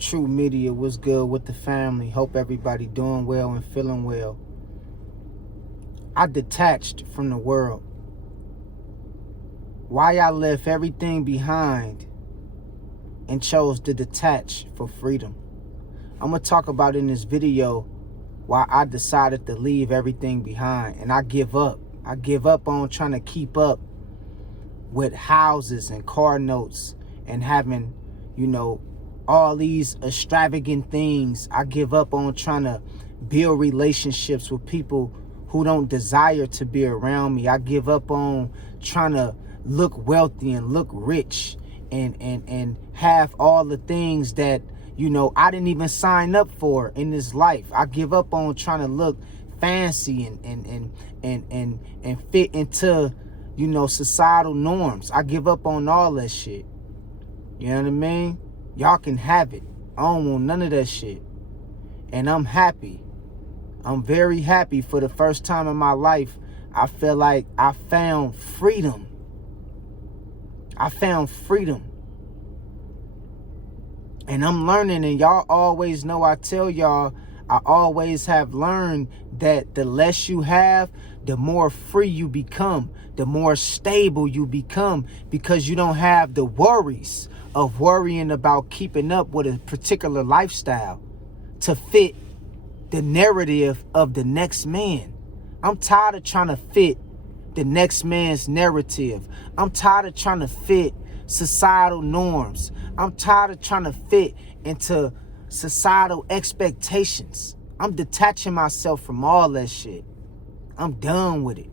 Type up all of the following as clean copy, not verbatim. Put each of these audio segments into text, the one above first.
True Media, what's good with the family? Hope everybody doing well and feeling well. I detached from the world. Why I left everything behind and chose to detach for freedom. I'm going to talk about in this video why I decided to leave everything behind, and I give up. I give up on trying to keep up with houses and car notes and having, all these extravagant things. I give up on trying to build relationships with people who don't desire to be around me. I give up on trying to look wealthy and look rich and have all the things that, I didn't even sign up for in this life. I give up on trying to look fancy and fit into, societal norms. I give up on all that shit. You know what I mean? Y'all can have it. I don't want none of that shit. And I'm happy. I'm very happy. For the first time in my life, I feel like I found freedom. I found freedom. And I'm learning, and y'all always know I tell y'all, I always have learned that the less you have, the more free you become, the more stable you become, because you don't have the worries of worrying about keeping up with a particular lifestyle to fit the narrative of the next man. I'm tired of trying to fit the next man's narrative. I'm tired of trying to fit societal norms. I'm tired of trying to fit into societal expectations. I'm detaching myself from all that shit. I'm done with it.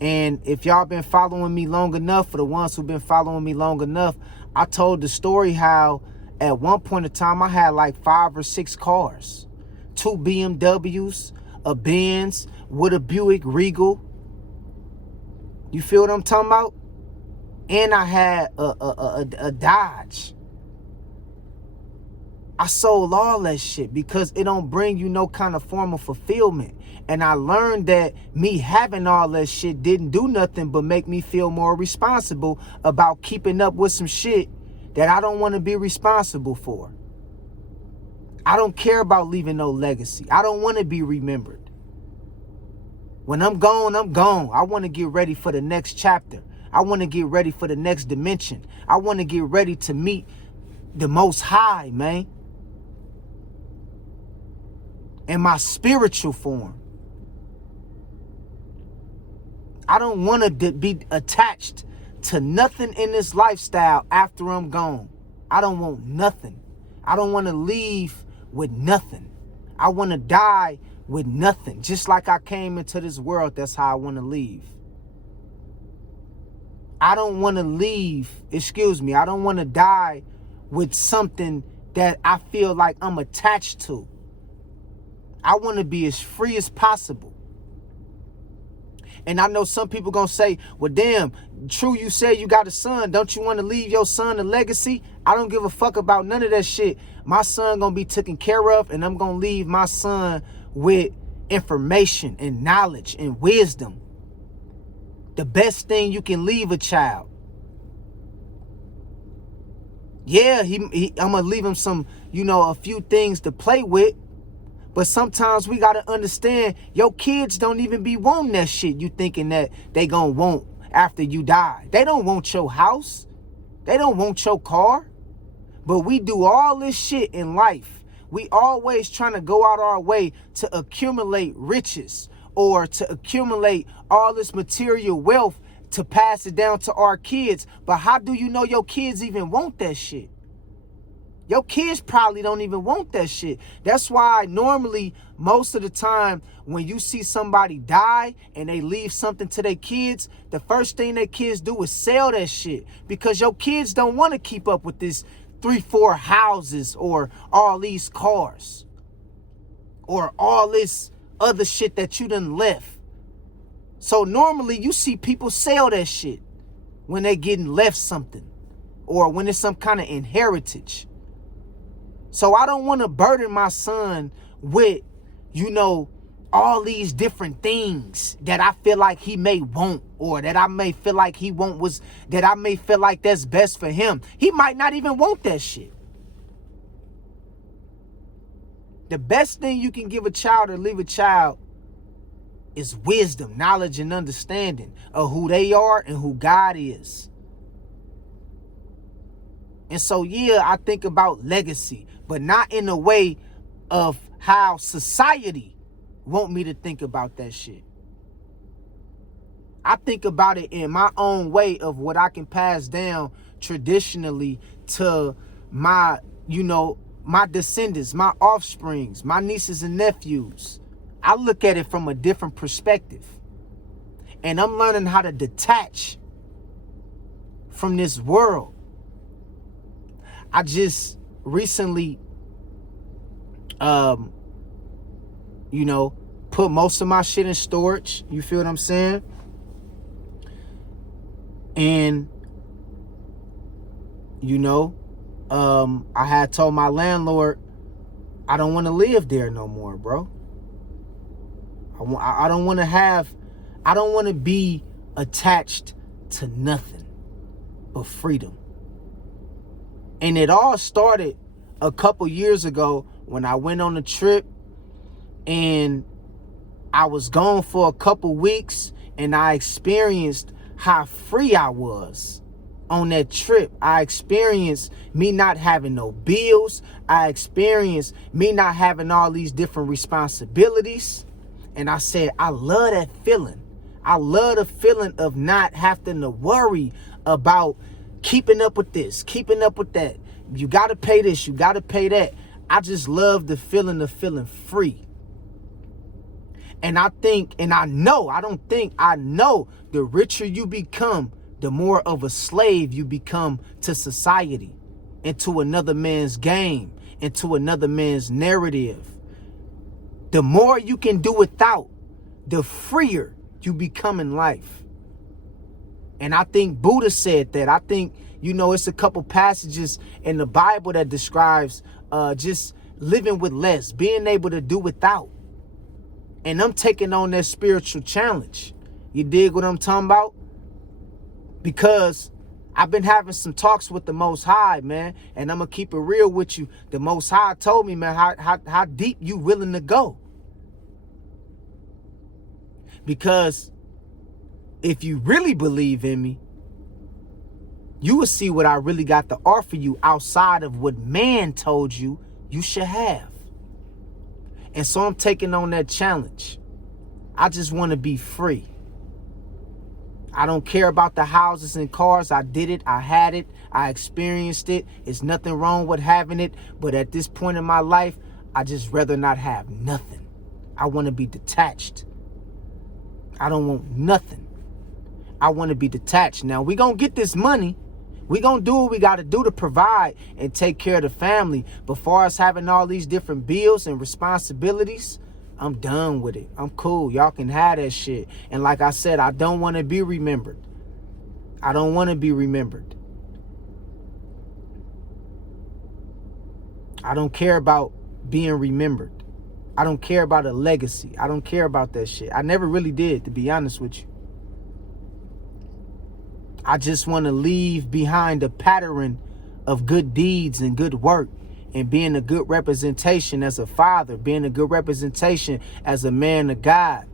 And if y'all been following me long enough, for the ones who've been following me long enough, I told the story how at one point in time I had like 5 or 6 cars. 2 BMWs, a Benz with a Buick Regal. You feel what I'm talking about? And I had a Dodge. I sold all that shit because it don't bring you no kind of form of fulfillment. And I learned that me having all that shit didn't do nothing but make me feel more responsible about keeping up with some shit that I don't want to be responsible for. I don't care about leaving no legacy. I don't want to be remembered. When I'm gone, I'm gone. I want to get ready for the next chapter. I want to get ready for the next dimension. I want to get ready to meet the Most High, man. In my spiritual form. I don't want to be attached to nothing in this lifestyle after I'm gone. I don't want nothing. I don't want to leave with nothing. I want to die with nothing. Just like I came into this world, that's how I want to leave. I don't want to leave, I don't want to die with something that I feel like I'm attached to. I want to be as free as possible. And I know some people gonna say, well, damn, True, you said you got a son. Don't you want to leave your son a legacy? I don't give a fuck about none of that shit. My son gonna be taken care of, and I'm gonna leave my son with information and knowledge and wisdom. The best thing you can leave a child. Yeah, I'm gonna leave him some, a few things to play with. But sometimes we gotta understand, your kids don't even be wanting that shit you thinking that they gonna want after you die. They don't want your house. They don't want your car. But we do all this shit in life. We always trying to go out our way to accumulate riches or to accumulate all this material wealth to pass it down to our kids. But how do you know your kids even want that shit? Your kids probably don't even want that shit. That's why normally, most of the time, when you see somebody die and they leave something to their kids, the first thing their kids do is sell that shit. Because your kids don't want to keep up with this 3-4 houses or all these cars. Or all this other shit that you done left. So normally, you see people sell that shit when they getting left something. Or when it's some kind of inheritance. So I don't want to burden my son with, all these different things that I feel like he may want, or that I may feel like he want that I may feel like that's best for him. He might not even want that shit. The best thing you can give a child or leave a child is wisdom, knowledge, and understanding of who they are and who God is. And so, yeah, I think about legacy, but not in a way of how society want me to think about that shit. I think about it in my own way of what I can pass down traditionally to my, my descendants, my offsprings, my nieces and nephews. I look at it from a different perspective. And I'm learning how to detach from this world. I just recently, put most of my shit in storage. You feel what I'm saying? And, I had told my landlord, I don't want to live there no more, bro. I don't want to be attached to nothing but freedom. And it all started a couple years ago when I went on a trip and I was gone for a couple weeks and I experienced how free I was on that trip. I experienced me not having no bills. I experienced me not having all these different responsibilities. And I said, I love that feeling. I love the feeling of not having to worry about keeping up with this, keeping up with that. You got to pay this, you got to pay that. I just love the feeling of feeling free. And I know the richer you become, the more of a slave you become to society, into another man's game, into another man's narrative. The more you can do without, the freer you become in life. And I think Buddha said that. I think, it's a couple passages in the Bible that describes just living with less, being able to do without. And I'm taking on that spiritual challenge. You dig what I'm talking about? Because I've been having some talks with the Most High, man. And I'm going to keep it real with you. The Most High told me, man, how deep you willing to go. Because if you really believe in me, you will see what I really got to offer you outside of what man told you you should have. And so I'm taking on that challenge. I just want to be free. I don't care about the houses and cars. I did it. I had it. I experienced it. It's nothing wrong with having it. But at this point in my life, I just rather not have nothing. I want to be detached. I don't want nothing. I want to be detached. Now, we're going to get this money. We're going to do what we got to do to provide and take care of the family. But far as having all these different bills and responsibilities, I'm done with it. I'm cool. Y'all can have that shit. And like I said, I don't want to be remembered. I don't want to be remembered. I don't care about being remembered. I don't care about a legacy. I don't care about that shit. I never really did, to be honest with you. I just want to leave behind a pattern of good deeds and good work, and being a good representation as a father, being a good representation as a man of God,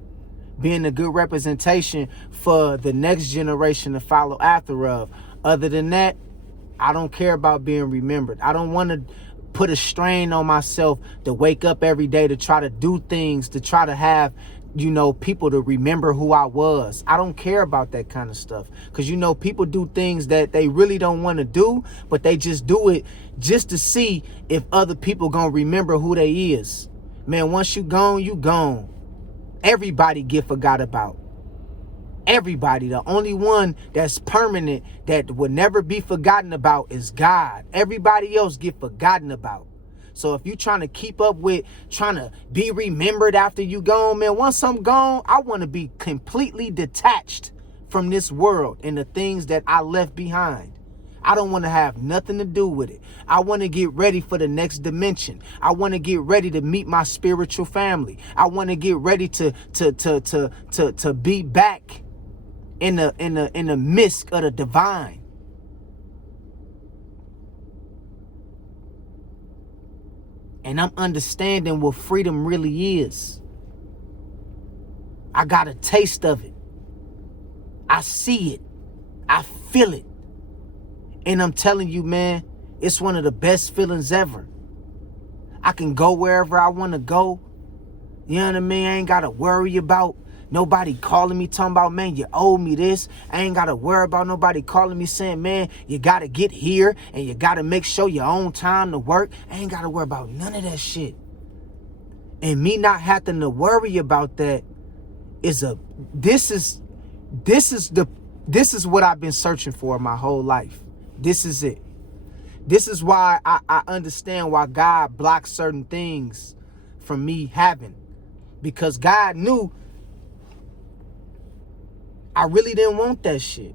being a good representation for the next generation to follow after of. Other than that, I don't care about being remembered. I don't want to put a strain on myself to wake up every day to try to do things, to try to have, people to remember who I was. I don't care about that kind of stuff. Because, people do things that they really don't want to do, but they just do it just to see if other people going to remember who they is. Man, once you gone, you gone. Everybody get forgot about. Everybody. The only one that's permanent that will never be forgotten about is God. Everybody else get forgotten about. So if you trying to keep up with trying to be remembered after you gone, man, once I'm gone, I want to be completely detached from this world and the things that I left behind. I don't want to have nothing to do with it. I want to get ready for the next dimension. I want to get ready to meet my spiritual family. I want to get ready to be back in the midst of the divine. And I'm understanding what freedom really is. I got a taste of it. I see it. I feel it. And I'm telling you, man, it's one of the best feelings ever. I can go wherever I want to go. You know what I mean? I ain't got to worry about nobody calling me talking about, man, you owe me this. I ain't got to worry about nobody calling me saying, man, you got to get here and you got to make sure you're on time to work. I ain't got to worry about none of that shit. And me not having to worry about that this is what I've been searching for my whole life. This is it. This is why I understand why God blocked certain things from me having. Because God knew I really didn't want that shit.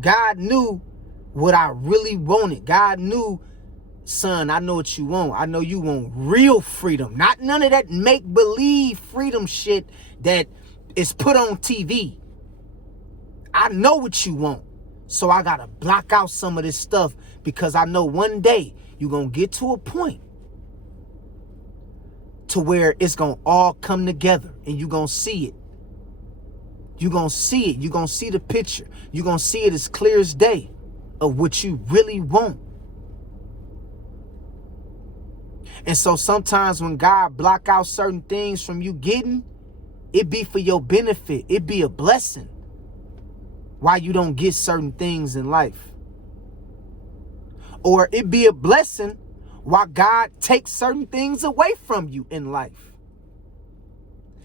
God knew what I really wanted. God knew, son, I know what you want. I know you want real freedom. Not none of that make-believe freedom shit that is put on TV. I know what you want. So I got to block out some of this stuff because I know one day you're going to get to a point to where it's going to all come together and you're going to see it. You're going to see it. You're going to see the picture. You're going to see it as clear as day of what you really want. And so sometimes when God block out certain things from you getting, it be for your benefit. It be a blessing why you don't get certain things in life. Or it be a blessing why God takes certain things away from you in life.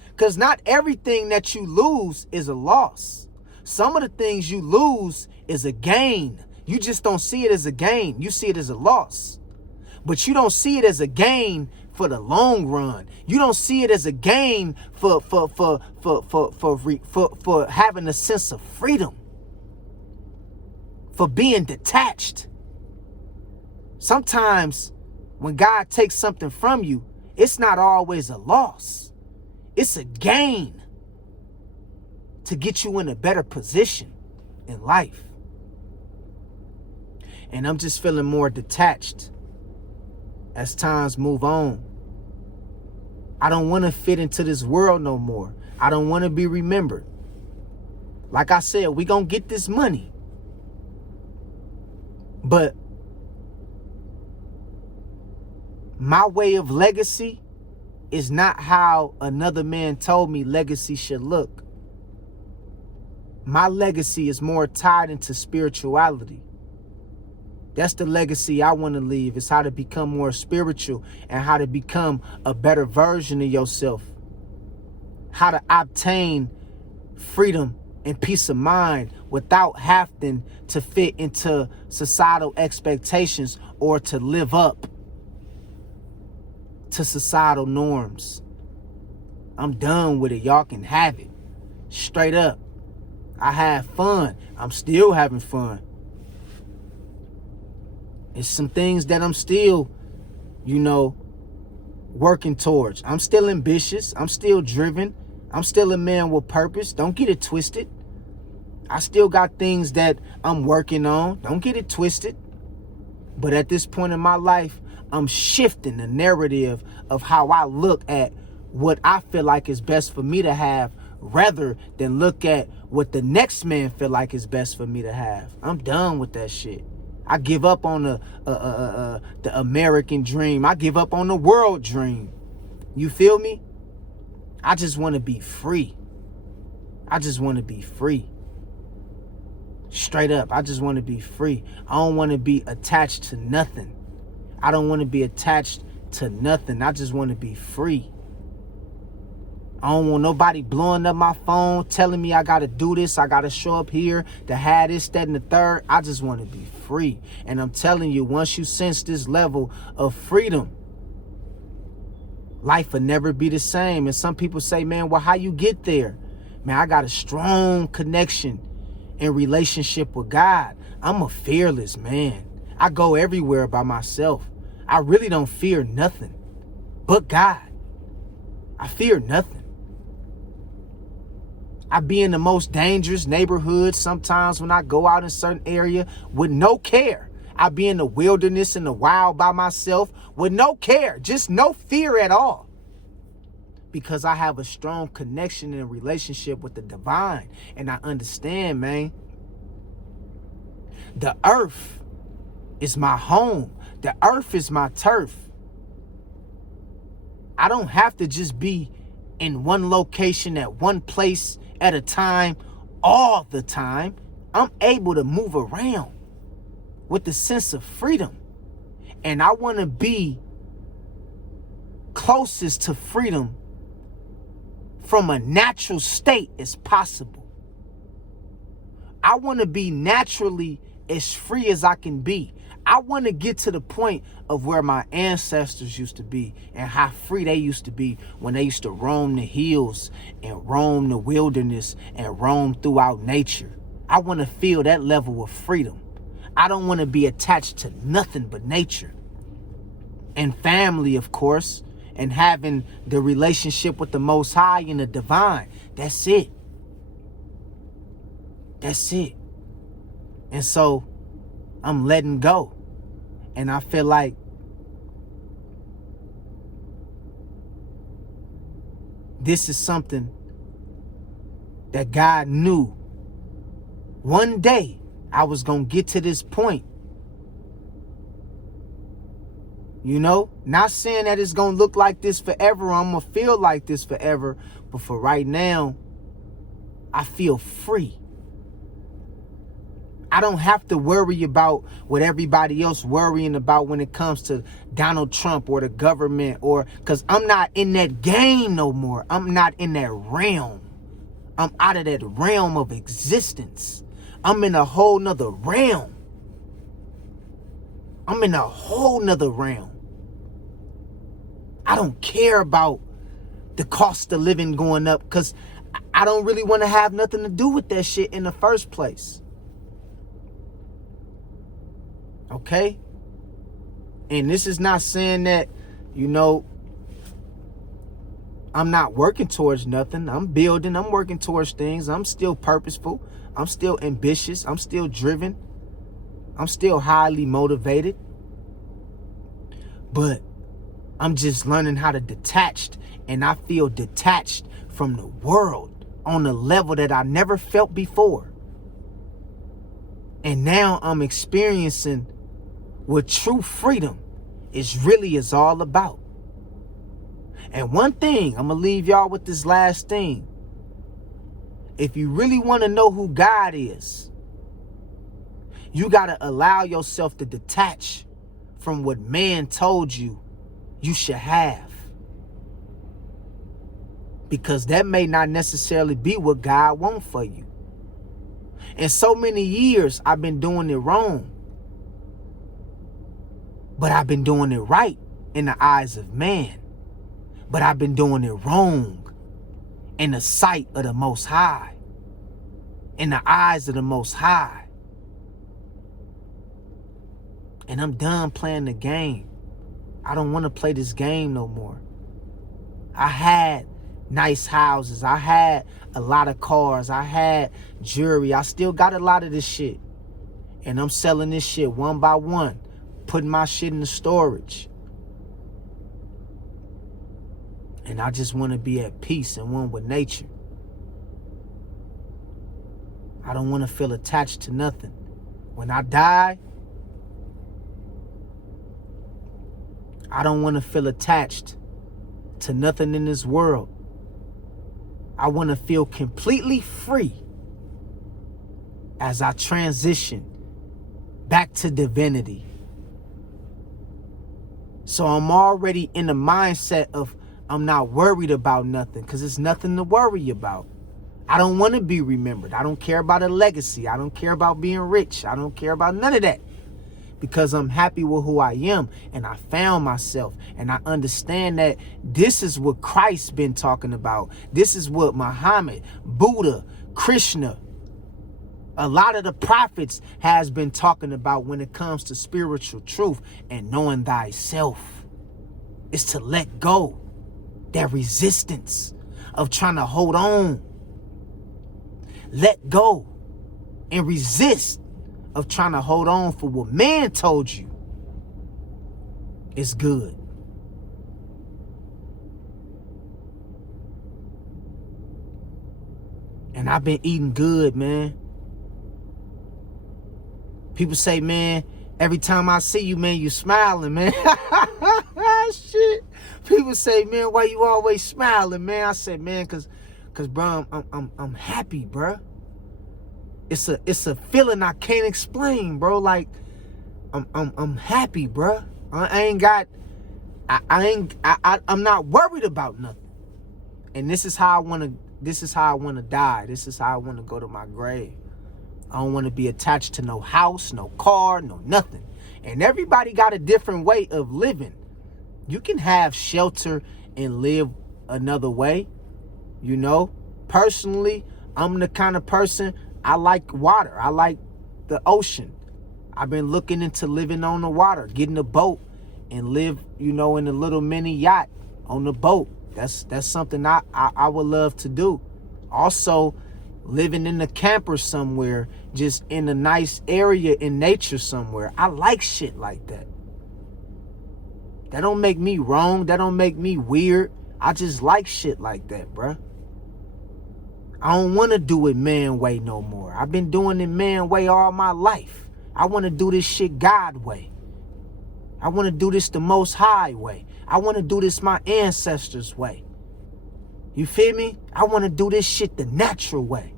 Because not everything that you lose is a loss. Some of the things you lose is a gain. You just don't see it as a gain. You see it as a loss. But you don't see it as a gain for the long run. You don't see it as a gain for having a sense of freedom. For being detached. Sometimes when God takes something from you, it's not always a loss. It's a gain to get you in a better position in life. And I'm just feeling more detached as times move on. I don't want to fit into this world no more. I don't want to be remembered. Like I said, we gonna get this money. But my way of legacy is not how another man told me legacy should look. My legacy is more tied into spirituality. That's the legacy I want to leave, is how to become more spiritual and how to become a better version of yourself. How to obtain freedom and peace of mind without having to fit into societal expectations or to live up to societal norms. I'm done with it. Y'all can have it. Straight up. I had fun. I'm still having fun. It's some things that I'm still, working towards. I'm still ambitious. I'm still driven. I'm still a man with purpose. Don't get it twisted. I still got things that I'm working on. Don't get it twisted. But at this point in my life, I'm shifting the narrative of how I look at what I feel like is best for me to have rather than look at what the next man feel like is best for me to have. I'm done with that shit. I give up on the American dream. I give up on the world dream. You feel me? I just want to be free. I just want to be free. Straight up, I just want to be free. I don't want to be attached to nothing. I don't want to be attached to nothing. I just want to be free. I don't want nobody blowing up my phone, telling me I got to do this, I got to show up here to have this, that, and the third. I just want to be free. And I'm telling you, once you sense this level of freedom, life will never be the same. And some people say, man, well, how you get there? Man, I got a strong connection and relationship with God. I'm a fearless man. I go everywhere by myself. I really don't fear nothing but God. I fear nothing. I be in the most dangerous neighborhoods sometimes when I go out in certain area with no care. I be in the wilderness, in the wild by myself with no care, just no fear at all. Because I have a strong connection and relationship with the divine. And I understand, man, the earth is my home. The earth is my turf. I don't have to just be in one location at one place at a time all the time. I'm able to move around with the sense of freedom. And I want to be closest to freedom from a natural state as possible. I want to be naturally as free as I can be. I want to get to the point of where my ancestors used to be and how free they used to be when they used to roam the hills and roam the wilderness and roam throughout nature. I want to feel that level of freedom. I don't want to be attached to nothing but nature and family, of course, and having the relationship with the Most High and the divine. That's it. That's it. And so I'm letting go. And I feel like this is something that God knew one day I was going to get to this point. You know, not saying that it's going to look like this forever, or I'm going to feel like this forever. But for right now, I feel free. I don't have to worry about what everybody else worrying about when it comes to Donald Trump or the government, or because I'm not in that game no more. I'm not in that realm. I'm out of that realm of existence. I'm in a whole nother realm. I'm in a whole nother realm. I don't care about the cost of living going up because I don't really want to have nothing to do with that shit in the first place. Okay? And this is not saying that, you know, I'm not working towards nothing. I'm building. I'm working towards things. I'm still purposeful. I'm still ambitious. I'm still driven. I'm still highly motivated. But I'm just learning how to detach. And I feel detached from the world on a level that I never felt before. And now I'm experiencing what true freedom is all about. And one thing, I'm going to leave y'all with this last thing. If you really want to know who God is, you got to allow yourself to detach from what man told you should have. Because that may not necessarily be what God wants for you. And so many years I've been doing it wrong. But I've been doing it right in the eyes of man. But I've been doing it wrong in the sight of the Most High. In the eyes of the Most High. And I'm done playing the game. I don't want to play this game no more. I had nice houses. I had a lot of cars. I had jewelry. I still got a lot of this shit. And I'm selling this shit one by one. Putting my shit in the storage. And I just want to be at peace and one with nature. I don't want to feel attached to nothing. When I die, I don't want to feel attached to nothing in this world. I want to feel completely free as I transition back to divinity. So I'm already in the mindset of I'm not worried about nothing because there's nothing to worry about. I don't want to be remembered. I don't care about a legacy. I don't care about being rich. I don't care about none of that. Because I'm happy with who I am and I found myself and I understand that this is what Christ's been talking about. This is what Muhammad, Buddha, Krishna, a lot of the prophets has been talking about when it comes to spiritual truth and knowing thyself. Is to let go. That resistance of trying to hold on. Let go and resist of trying to hold on for what man told you is good. And I've been eating good, man. People say, man, every time I see you, man, you smiling, man. Shit. People say, man, why you always smiling, man? I say, man, cause bro, I'm happy, bro. It's a feeling I can't explain, bro. Like I'm happy, bro. I'm not worried about nothing. And this is how I wanna die. This is how I wanna go to my grave. I don't want to be attached to no house, no car, no nothing. And everybody got a different way of living. You can have shelter and live another way. You know, personally, I'm the kind of person, I like water. I like the ocean. I've been looking into living on the water, getting a boat and live, you know, in a little mini yacht on the boat. That's something I would love to do. Also, living in a camper somewhere, just in a nice area in nature somewhere. I like shit like that. That don't make me wrong. That don't make me weird. I just like shit like that, bruh. I don't want to do it man way no more. I've been doing it man way all my life. I want to do this shit God way. I want to do this the Most High way. I want to do this my ancestors way. You feel me? I want to do this shit the natural way.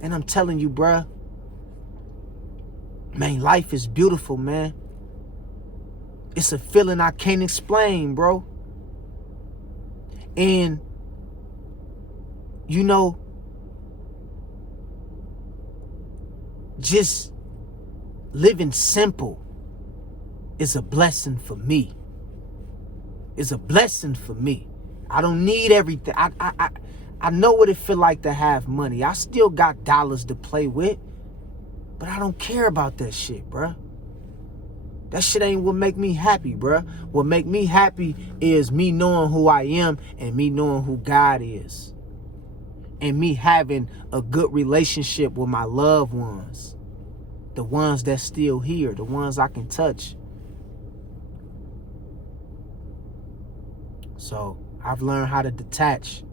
And I'm telling you, bruh, man, life is beautiful, man. It's a feeling I can't explain, bro. And, you know, just living simple is a blessing for me. It's a blessing for me. I don't need everything. I know what it feel like to have money. I still got dollars to play with, but I don't care about that shit, bruh. That shit ain't what make me happy, bruh. What make me happy is me knowing who I am and me knowing who God is. And me having a good relationship with my loved ones. The ones that's still here, the ones I can touch. So I've learned how to detach.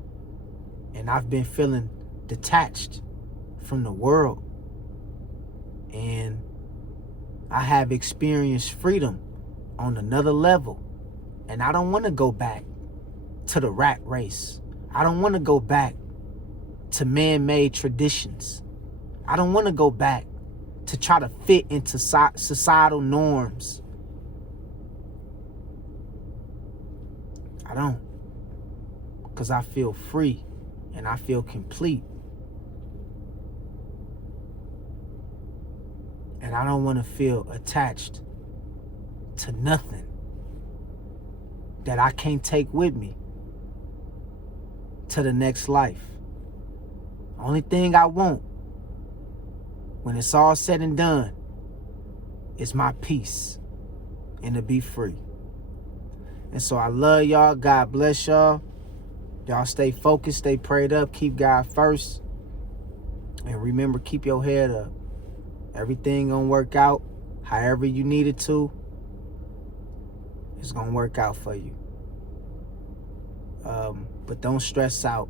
And I've been feeling detached from the world. And I have experienced freedom on another level. And I don't want to go back to the rat race. I don't want to go back to man-made traditions. I don't want to go back to try to fit into societal norms. I don't. Because I feel free and I feel complete. And I don't want to feel attached to nothing that I can't take with me to the next life. Only thing I want when it's all said and done is my peace and to be free. And so I love y'all. God bless y'all. Y'all stay focused, stay prayed up, keep God first. And remember, keep your head up. Everything gonna work out however you need it to. It's gonna work out for you. But don't stress out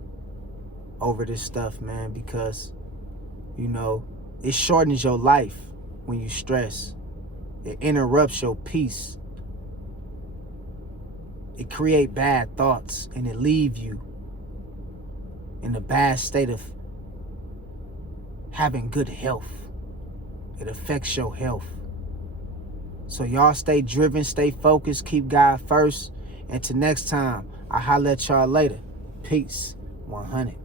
over this stuff, man, because, you know, it shortens your life when you stress. It interrupts your peace. It creates bad thoughts and it leaves you in a bad state of having good health. It affects your health. So y'all stay driven, stay focused, keep God first. And till next time, I'll holler at y'all later. Peace. 100.